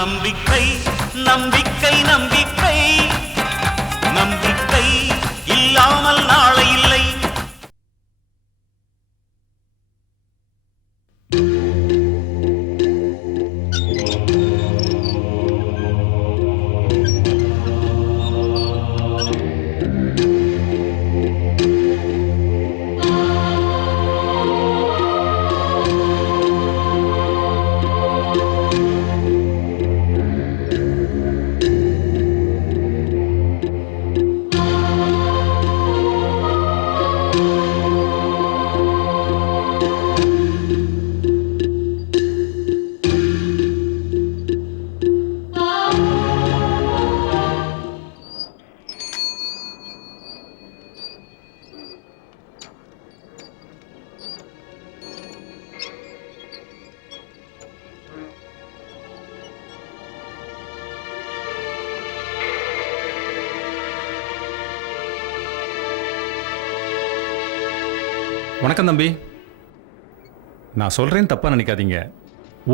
நம்பிக்கை நம்பிக்கை நம்பிக்கை நம்பிக்கை இல்லாமல் நாளை இல்லை. வணக்கம் தம்பி. நான் சொல்றேன் தப்பா நினைக்காதீங்க.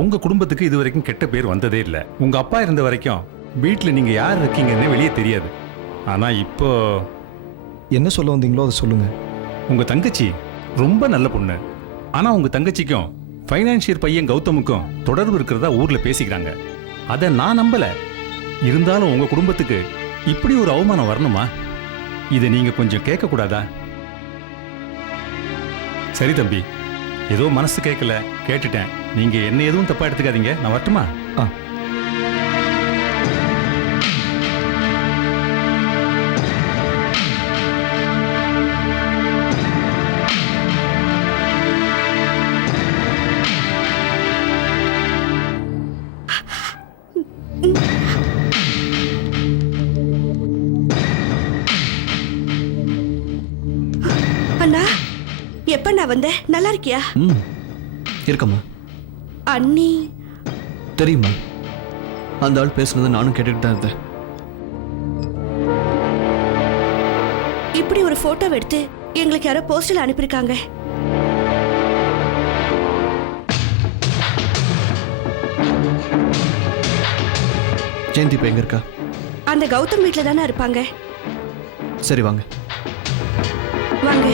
உங்க குடும்பத்துக்கு இது வரைக்கும் கெட்ட பேர் வந்ததே இல்லை. உங்க அப்பா இருந்த வரைக்கும் வீட்டில் நீங்க யார் இருக்கீங்கன்னு வெளியே தெரியாது. ஆனா இப்போ என்ன சொல்ல வந்தீங்களோ அதை சொல்லுங்க. உங்க தங்கச்சி ரொம்ப நல்ல பொண்ணு. ஆனா உங்க தங்கச்சிக்கும் ஃபைனான்சியர் பையன் கௌதமுக்கும் தொடர்பு இருக்கிறதா ஊர்ல பேசிக்கிறாங்க. அதை நான் நம்பல. இருந்தாலும் உங்க குடும்பத்துக்கு இப்படி ஒரு அவமானம் வரணுமா? இதை நீங்க கொஞ்சம் கேட்க கூடாதா? சரி தம்பி, ஏதோ மனசு கேட்கல, கேட்டுட்டேன். நீங்க என்ன எதுவும் தப்பா எடுத்துக்காதீங்க. நான் வரட்டுமா? அண்ணா, எப்ப நான் வந்தேன்? நல்லா இருக்கியா? இருக்கம்மா. அண்ணி தெரியுமா, அந்த ஆள் பேசுனதை நானும் கேட்டுட்டு தான் இருந்தேன். இப்படி ஒரு போட்டோ எடுத்து எங்களுக்கு யாரோ போஸ்டல் அனுப்பியிருக்காங்க. ஜெயந்தி இப்ப எங்க இருக்கா? அந்த கௌதம் வீட்டில் தானே இருப்பாங்க. சரி வாங்க வாங்க.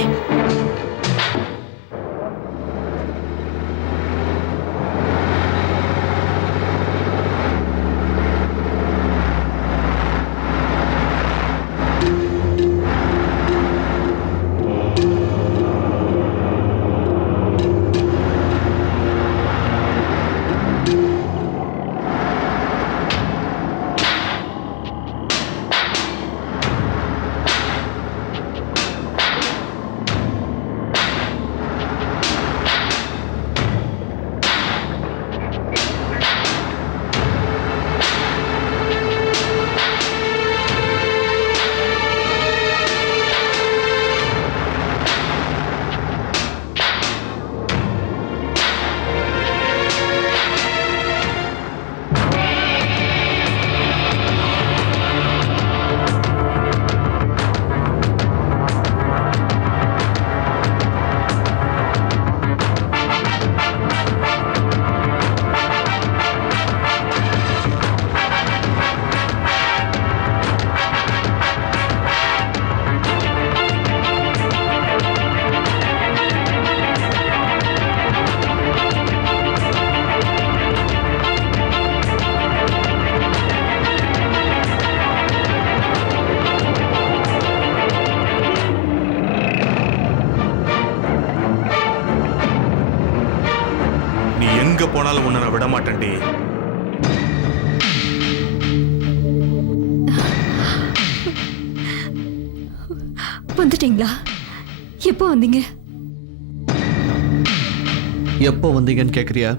போனாலும் உன்னை நான் விட மாட்டேன்டி. வந்துட்டீங்களா? எப்போ வந்தீங்க? எப்போ வந்தீங்கன்னு கேக்குறியா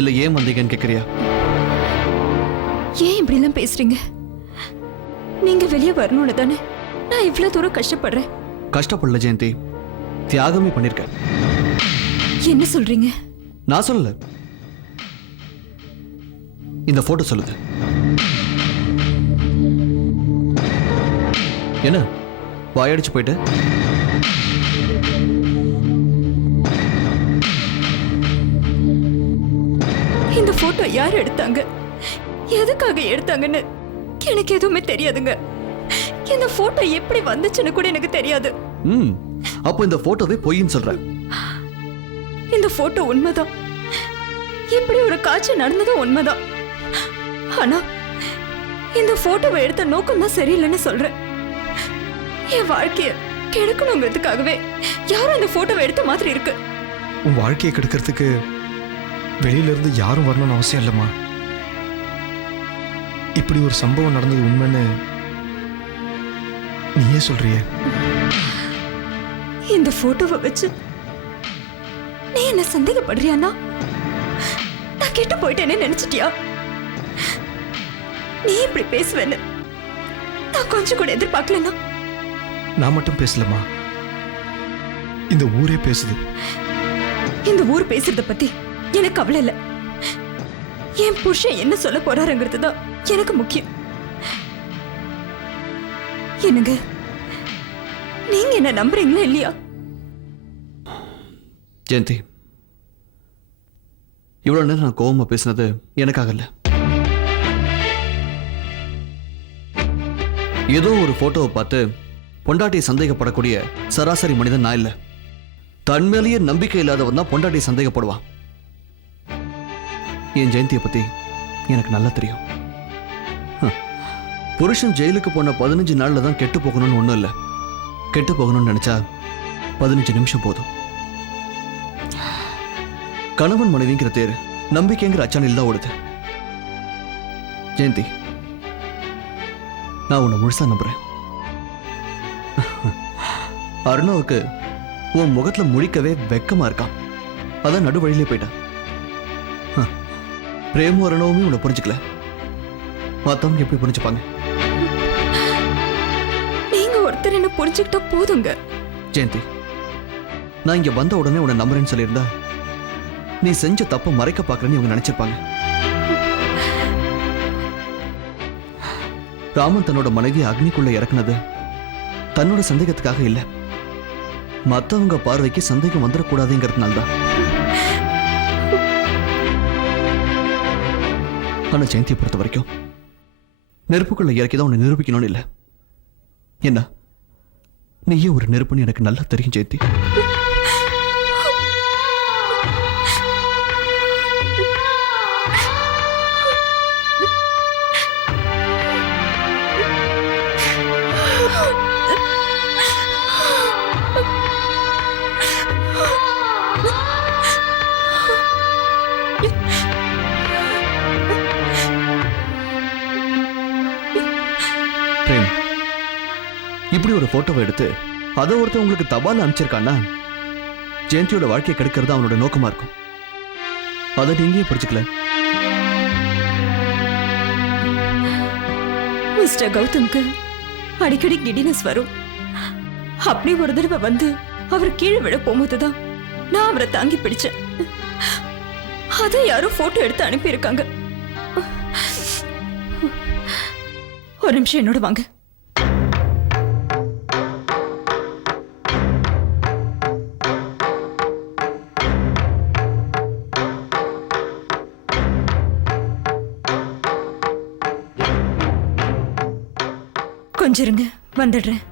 இல்ல ஏன் வந்தீங்கன்னு கேக்குறியா? ஏன் இப்படி எல்லாம் பேசுறீங்க? நீங்க வெளியே வரணும்னு தானே நான் இவ்வளவு தூரம் கஷ்டப்படுறேன். கஷ்டப்படல ஜெயந்தி, தியாகமே பண்ணிருக்கேன். என்ன சொல்றீங்க? நான் சொல்லல, இந்த போட்டோ சொல்லுது. என்ன வாயடிச்சு போயிட்டு? இந்த போட்டோ யார் எடுத்தாங்க? எதுக்காக எடுத்தாங்கன்னு எனக்கு எதுவுமே தெரியாதுங்க. இந்த போட்டோ எப்படி வந்துச்சுன்னு கூட எனக்கு தெரியாது. ம் அப்போ இந்த போட்டோவே பொய்ன்னு சொல்ற? இந்த போட்டோ உண்மைதான். இப்படி ஒரு காட்சி நடந்ததும் உண்மைதான். ஆனா இந்த போட்டோவை எடுத்த நோக்கம் தான் சரியில்லைன்னு சொல்றேன். என் வாழ்க்கைய கெடுக்கணுங்கிறதுக்காகவே யாரும் அந்த போட்டோவை எடுத்த மாதிரி இருக்கு. உன் வாழ்க்கையை கெடுக்கிறதுக்கு வெளியில இருந்து யாரும் வரணும்னு அவசியம் இல்லைம்மா. இப்படி ஒரு சம்பவம் நடந்தது உண்மைன்னு நீயே சொல்றியே. இந்த போட்டோவை வச்சு நீ என்ன சந்தேகப்படுறியானா? நான் கெட்டு போயிட்டேன்னு நினைச்சிட்டியா? நீ இப்படி பேசுவேன்னு நான் கொஞ்சம் கூட எதிர்பார்க்கலன்னா. நான் மட்டும் பேசலம்மா, இந்த ஊரே பேசுது. இந்த ஊர் பேசுறத பத்தி எனக்கு கவலை இல்ல. என் புருஷன் என்ன சொல்ல போறாருங்கிறது தான் எனக்கு முக்கியம். என்னங்க, நீங்க என்ன நம்புறீங்களா இல்லையா? ஜெயந்தி, இவ்வளவு நேரம் நான் கோவமா பேசினது எனக்காக இல்ல. ஏதோ ஒரு போட்டோவை பார்த்து பொண்டாட்டியை சந்தேகப்படக்கூடிய சராசரி மனிதன் நான் இல்ல. தன்மேலேயே நம்பிக்கை இல்லாதவன் தான் பொண்டாட்டியை சந்தேகப்படுவான். என் ஜெயந்தியை பத்தி எனக்கு நல்லா தெரியும். புருஷன் ஜெயிலுக்கு போன 15 நாள்ல தான் கெட்டு போகணும்னு ஒண்ணும் இல்ல. கெட்டு போகணும்னு நினைச்சா 15 நிமிஷம் போதும். கணவன் மனைவிங்கிற தேர் நம்பிக்கைங்கிற அச்சாணியில் தான் ஓடுது. ஜெயந்தி, நான் உன்னை முழுசா நம்புறேன். அருணாவுக்கு உன் முகத்துல முழிக்கவே வெக்கமா இருக்கான். அதான் நடுவழியிலே போயிட்டான். பிரேமும் அருணாவுமே உன்னை புரிஞ்சுக்கல. மத்தவங்க எப்படி புரிஞ்சுப்பாங்க? நீங்க ஒருத்தர் என்ன புரிஞ்சுக்கிட்டா போதுங்க. ஜெயந்தி, நான் இங்க வந்த உடனே உன்னை நம்புறேன்னு சொல்லியிருந்தா நீ செஞ்ச தப்ப மறைக்க பாக்குறேன்னு இவங்க நினைச்சிருப்பாங்க. ராமன் தன்னோட மனைவி அக்னிக்குள்ள இறக்குனது தன்னோட சந்தேகத்துக்காக இல்ல, மத்தவங்க பார்வைக்கு சந்தேகம் வந்துடக்கூடாதுங்கிறதுனால தான். ஆனா ஜெயந்தியை பொறுத்த வரைக்கும் நெருப்புக்குள்ள இறக்கிதான் உன்னை நிரூபிக்கணும்னு இல்ல. என்ன, நீயே ஒரு நெருப்புன்னு எனக்கு நல்லா தெரியும் ஜெயந்தி. பிரேம், இப்படி ஒரு போட்டோவை எடுத்து அதை ஒருத்தர் உங்களுக்கு தபால் அனுப்பிச்சிருக்கான்னா ஜெயந்தியோட வாழ்க்கையை கெடுக்கிறது அவனோட நோக்கமா இருக்கும். அதை நீங்க புரிஞ்சுக்கல. மிஸ்டர் கௌதம்க்கு அடிக்கடி கிடினஸ் வரும். அப்படி ஒரு தடவை வந்து அவர் கீழே விட போகும்போதுதான் நான் அவரை தாங்கி பிடிச்சேன். அதை யாரும் போட்டோ எடுத்து அனுப்பியிருக்காங்க. ஒரு நிமிஷம் என்னோட வாங்க. கொஞ்சம் இருங்க, வந்துடுறேன்.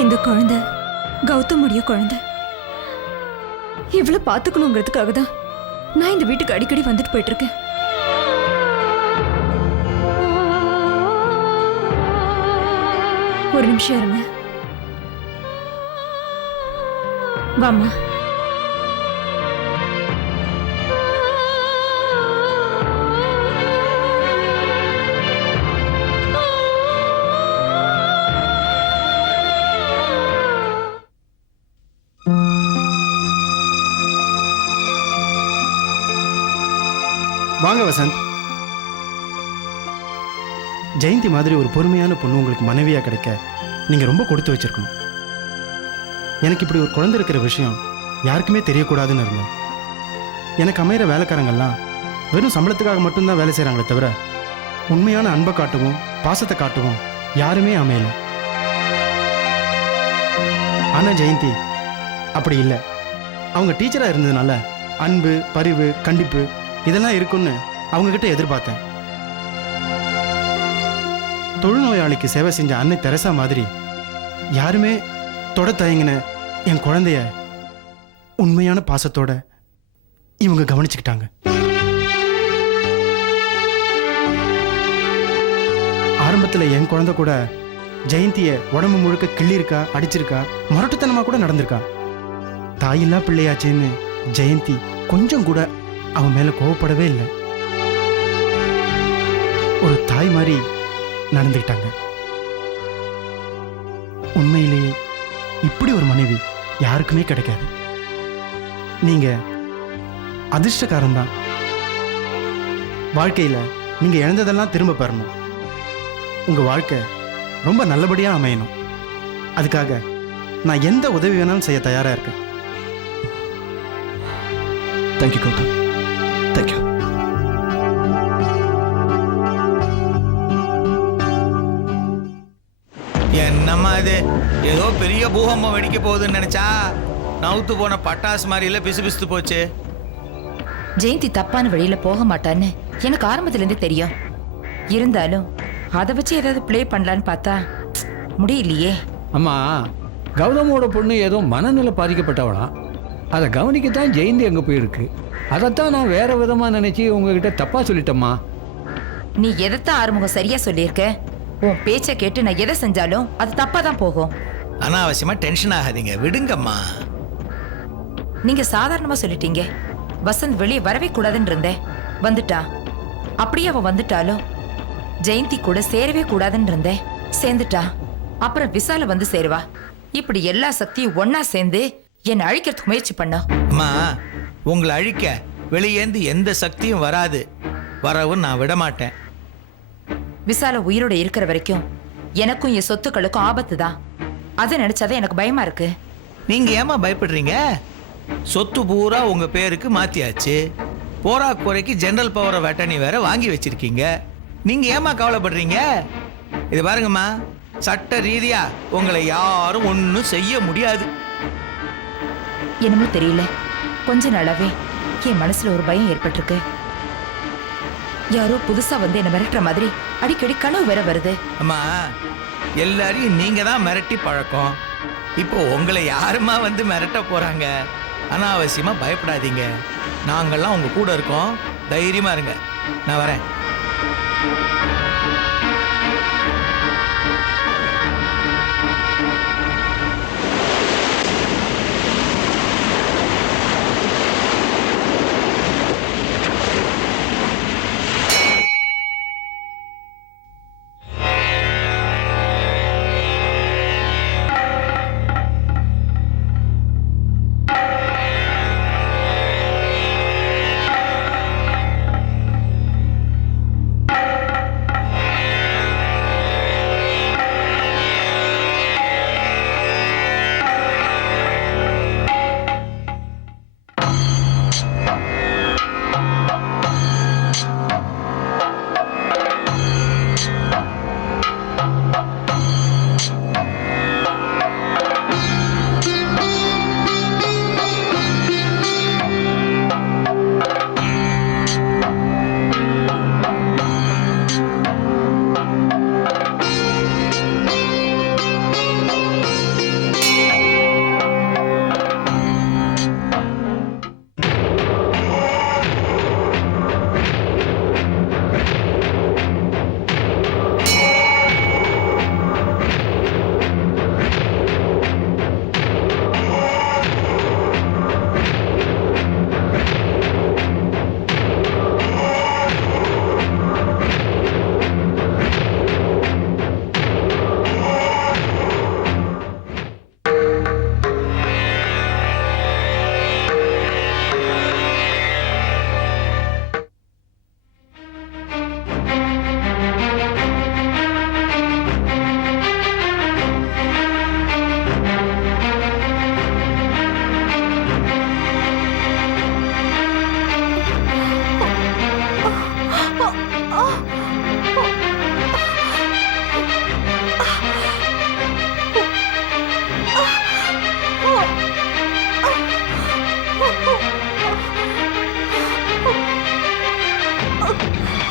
இந்த குழந்தை கௌதமுடைய குழந்தை. இவ்வளவு பாத்துக்கணுங்கிறதுக்காக தான் நான் இந்த வீட்டுக்கு அடிக்கடி வந்துட்டு போயிட்டு இருக்கேன். ஒரு நிமிஷம் இருங்க. வாம்மா. வாங்க வசந்த். ஜெயந்தி மாதிரி ஒரு பொறுமையான பொண்ணு உங்களுக்கு மனைவியா கிடைக்க நீங்க ரொம்ப கொடுத்து வச்சிருக்கணும். எனக்கு இப்படி ஒரு குழந்தை இருக்கிற விஷயம் யாருக்குமே தெரியக்கூடாதுன்னு இருந்தேன். எனக்கு அமையிற வேலைக்காரங்கள்லாம் வெறும் சம்பளத்துக்காக மட்டும்தான் வேலை செய்கிறாங்களே தவிர உண்மையான அன்பை காட்டவும் பாசத்தை காட்டவும் யாருமே அமையல. ஆனால் ஜெயந்தி அப்படி இல்லை. அவங்க டீச்சராக இருந்ததுனால அன்பு, பரிவு, கண்டிப்பு இதெல்லாம் இருக்குன்னு அவங்கக்கிட்ட எதிர்பார்த்தேன். தொழுநோயாளிக்கு சேவை செஞ்ச அன்னை தெரசா மாதிரி யாருமே தொட தயங்கின என் குழந்தைய உண்மையான பாசத்தோட இவங்க கவனிச்சுக்கிட்டாங்க. ஆரம்பத்தில் என் குழந்தை கூட ஜெயந்திய உடம்பு முழுக்க கிள்ளிருக்கா, அடிச்சிருக்கா, முரட்டுத்தனமா கூட நடந்திருக்கா. தாயில்லா பிள்ளையாச்சேன்னு ஜெயந்தி கொஞ்சம் கூட அவன் மேல கோவப்படவே இல்லை. ஒரு தாய் மாதிரி நடந்துக்கிட்டாங்க. உண்மையிலேயே இப்படி ஒரு மனைவி யாருக்குமே கிடைக்காது. நீங்க அதிர்ஷ்டக்காரன் தான். வாழ்க்கையில நீங்க இழந்ததெல்லாம் திரும்ப பெறணும். உங்க வாழ்க்கை ரொம்ப நல்லபடியா அமையணும். அதுக்காக நான் எந்த உதவி வேணாலும் செய்ய தயாரா இருக்கேன். Thank you Gautam, thank you. என்னம்மா இது, ஏதோ பெரிய பூகம்பம் வெடிக்க போகுதுன்னு நினைச்சா நவுத்து போன பட்டாசு மாதிரில பிசு பிசுத்து போச்சு. ஜெயந்தி தப்பான வழியில போக மாட்டான்னு எனக்கு ஆரம்பத்துல இருந்தே தெரியும். இருந்தாலும் அதை வச்சு ஏதாவது பிளே பண்ணலான்னு பார்த்தா முடியலையே. அம்மா, கௌதமோட பொண்ணு ஏதோ மனநிலை பாதிக்கப்பட்டவளாம். அதை கவனிக்கத்தான் ஜெயந்தி அங்கே போயிருக்கு. அதைத்தான் நான் வேற விதமாக நினைச்சி உங்ககிட்ட தப்பா சொல்லிட்டேம்மா. நீ எதைத்தான் ஆறுமுகம் சரியா சொல்லியிருக்க. உன் பேச்சை கேட்டு நான் எதை செஞ்சாலும் அது தப்பா தான் போகும். அனாவசியமா டென்ஷன் ஆகாதீங்க, விடுங்கம்மா. நீங்க சாதாரணமா சொல்லிட்டீங்க. வசந்த் வெளியே வரவே கூடாதுன்னு இருந்தேன், வந்துட்டா. அப்படியே அவ வந்துட்டாலும் ஜெயந்தி கூட சேரவே கூடாதுன்னு இருந்தேன், சேர்ந்துட்டா. அப்புறம் விசால வந்து சேருவா. இப்படி எல்லா சக்தியும் ஒன்னா சேர்ந்து என்னை அழிக்கிறதுக்கு முயற்சி பண்ணா. அம்மா, உங்களை அழிக்க வெளியேந்து எந்த சக்தியும் வராது, வரவும் நான் விட மாட்டேன். விசால உயிரோட இருக்கிற வரைக்கும் எனக்கும் என் சொத்துக்களுக்கும் ஆபத்து தான். அதை நினைச்சாதான் எனக்கு பயமா இருக்கு. நீங்க ஏமா பயப்படுறீங்க? சொத்து பூரா உங்க பேருக்கு மாத்தியாச்சு. போரா குறைக்கு ஜெனரல் பவர் வெட்டனி வேற வாங்கி வச்சிருக்கீங்க. நீங்க ஏமா கவலைப்படுறீங்க? இது பாருங்கம்மா, சட்ட ரீதியா உங்களை யாரும் ஒன்னும் செய்ய முடியாது. என்னமோ தெரியல, கொஞ்ச நாளாவே என் மனசுல ஒரு பயம் ஏற்பட்டிருக்கு. யாரோ புதுசா வந்து என்ன மிரட்டுற மாதிரி அடிக்கடி கனவு வேற வருது. அம்மா, எல்லாரையும் நீங்க தான் மிரட்டி பழக்கம். இப்போ உங்களை யாருமா வந்து மிரட்ட போறாங்க? அனாவசியமா பயப்படாதீங்க. நாங்கெல்லாம் உங்க கூட இருக்கோம், தைரியமா இருங்க. நான் வரேன்.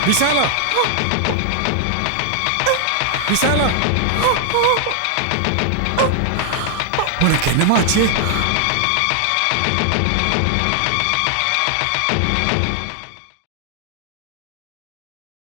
விசாலா விசாலா உனக்கு என்னமா ஆச்சு?